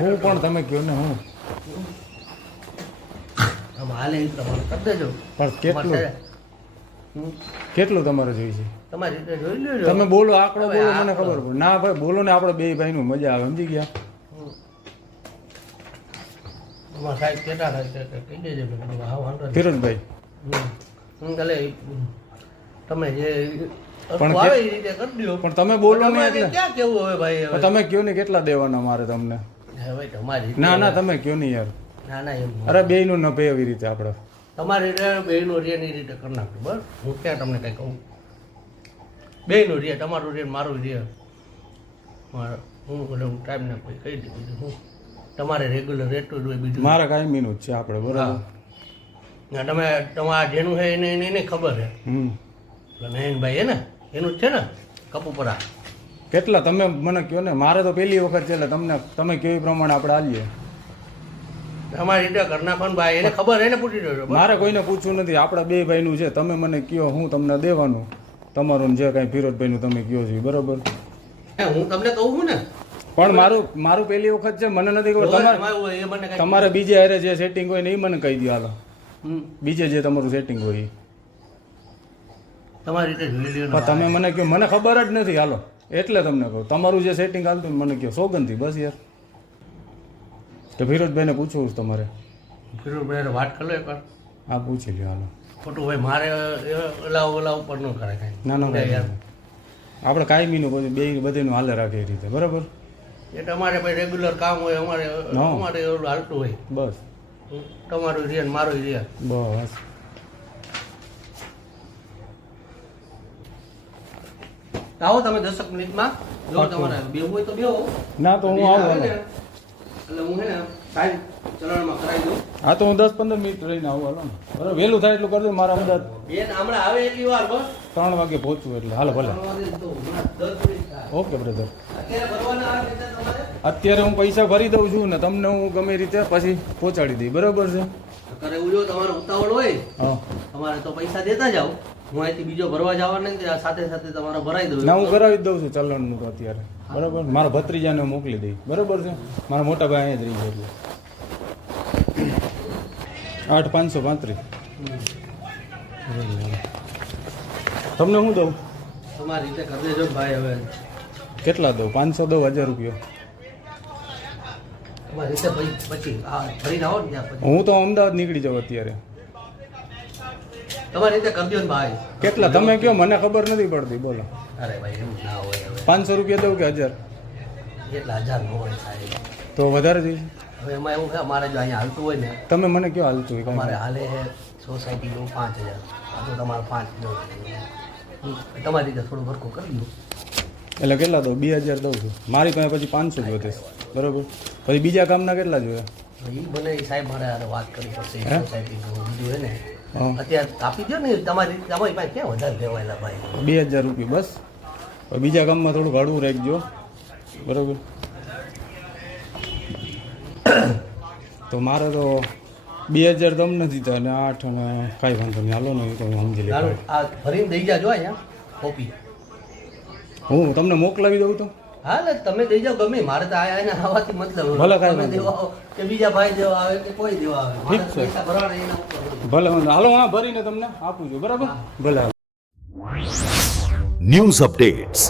હું પણ તમે કહો ને હું હાલે એ પ્રમાણે કરી દેજો. પણ કેટલું તમારે જોઈએ છે? તમારી રીતે જોઈ લેજો. તમે બોલો, આંકડો બોલો, મને ખબર પડે. ના ભાઈ બોલો ને, આપણે બે ભાઈનું મજા આવે, સમજી ગયા? તમારા સાહેબ કેટલા થાય છે કહી દેજો. હા વાંધો નહીં. ફિરોજભાઈ હું કાલે તમે જે પણ આવે એ રીતે કરી દો. પણ તમે બોલો ને તમારે એટલે ક્યાં કેવું હવે ભાઈ? હવે તમે કયો ને કેટલા દેવાના મારે તમને? હવે તમારી ના ના તમે કયો ને યાર. ના ના એમ અરે બે નું ન પે એવી રીતે આપણે તમારી રીતે બેયનું રિયાની રીતે કરી નાખજો. બરાબર, હું ક્યાં તમને કંઈ કહું? બેયનું રિયા, તમારું રિયા, મારું રિયા. હું ટાઈમ ને કોઈ કહી દીધું. હું તમારે રેગ્યુલર રેટ જ હોય બીજું. મારા કાયમીનું જ છે આપણે, બરાબર. ના તમે તમારા જેનું છે એને ખબર છે. નયનભાઈ હે ને એનું જ છે ને કપુપરા. કેટલા તમે મને કહો ને, મારે તો પહેલી વખત છે એટલે તમને તમે કહો એ પ્રમાણે આપણે આવીએ. તમારી રીતે કરી નાખવાનું ભાઈ, એને ખબર એને પૂછી દેજો. મારે કોઈને પૂછવું નથી, આપણા બે ભાઈનું છે. તમે મને કહો, હું તમને દેવાનું. તમારું જે કાંઈ ફિરોજભાઈનું તમે કહો છો બરાબર. હું તમને કહું છું ને, પણ મારું પહેલી વખત છે, મને નથી ખબર. તમારે બીજે હારે જે સેટિંગ હોય ને એ મને કહી દો. હાલો બીજે જે તમારું સેટિંગ હોય તમારી રીતે જોઈ લ્યો. પણ તમે મને કહો, મને ખબર જ નથી. હાલો એટલે તમને કહું, તમારું જે સેટિંગ હાલતું મને કહો સોગંદથી બસ યાર. તો ફિરોજભાઈને પૂછવું છે તમારે? ફિરોજભાઈ વાત કરી લો એકવાર. હા પૂછી લ્યો. હાલો ખોટું ભાઈ મારે ઓલા ઉપર ન કરે કાંઈ. ના ના યાર, આપણે કાયમીનું બધું બે બધીનું હાલે રાખે એ રીતે બરાબર. એ તમારે ભાઈ રેગ્યુલર કામ હોય, અમારે એવું હાલતું હોય. બસ તમારું રિયા ને મારું રિયા. બસ આવો તમે 10 મિનિટમાં. જો તમારે બેવું હોય તો બેવો. ના તો હું આવું. એટલે હું હે ને સાહેબ ચલણમાં કરાવી દઉં. હા તો હું 10-15 મિનિટ રહીને આવું. હાલો ને બરાબર, વહેલું થાય એટલું કરજો. મારા અમદાવાદ બેન હમણાં આવે એટલી વાર બસ 3 વાગે પહોંચવું એટલે. હાલો ભલે. 10 મિનિટ થાય. Okay brother. અત્યારે ભરવાના આવે એટલે તમારે અત્યારે હું પૈસા ભરી દઉં છું ને તમને હું ગમે રીતે પછી પહોંચાડી દઈ. બરાબર છે? કરે એવું જો તમારે ઉતાવળ હોય હા તમારે તો પૈસા દેતા જાઓ. હું અહીંથી બીજો ભરવા જવાના નથી, સાથે સાથે તમારે ભરાઈ દઉં. ના હું કરાવી જ દઉં છું ચલણનું તો અત્યારે. બરાબર, મારા ભત્રીજાને મોકલી દઈ. બરાબર છે? મારા મોટા ભાઈ અહીંયા જ રહી છે એટલે 8,535. તમને હું દઉં? તમારી રીતે કરી દેજો ભાઈ. હવે કેટલા દઉં? 500 દઉં? 1000 રૂપિયા? તમારી રીતે પછી ફરીને આવો ને ત્યાં પછી હું તો અમદાવાદ નીકળી જાઉં અત્યારે. તમારી રીતે કરી દો ને ભાઈ. કેટલા તમે કહો, મને ખબર નથી પડતી. બોલો. અરે ભાઈ એવું ના હોય. હવે 500 રૂપિયા દઉં કે 1000? એટલા 1000 ન હોય સાહેબ. તો વધારે જોઈએ? હવે એમાં એવું છે, અમારે જો અહીંયા હાલતું હોય ને, તમે મને કયો હાલતું હોય? અમારે હાલે છે સોસાયટીનું 5000. આ તો તમારે 5 દો. તમારી રીતે થોડું ભરખું કરી દો. એટલે કેટલા દઉં? 2000 દઉં છું. મારી પાસે પછી 500 જોઈએ બરોબર. પછી બીજા કામના કેટલા જોઈએ? એ બને સાહેબ મારે હારે વાત કરવી પડશે. હે? સોસાયટીનું બીજું હે ને હા અત્યારે આપી દો ને. તમારી પાસે ક્યાં વધારે દેવાયેલા ભાઈ? 2000 રૂપિયા બસ. હવે બીજા કામમાં થોડું હળવું રાખજો બરોબર. તો મારે તો 2000 દમ નથી થતા અને 8 અને કાંઈ વાંધો નહીં. હાલો ને એ તો હું સમજી લઈશ. સારું, આ ભરીને દઈ જાજો અહીંયા કોપી. હું તમને મોકલાવી દઉં તો? હા ને તમે દઈ જાઓ ગમે. મારે તો આયા આવવાથી મતલબ ભલે કાંઈ તમે વાંધો દેવા આવો કે બીજા ભાઈ દેવા આવે કે કોઈ દેવા આવે, મારે ઠીક છે. પૈસા ભરવાના એના ઉપર હોય. ભલે વાંધો. હાલો હા ભરીને તમને આપું છું બરાબર. ભલે. News updates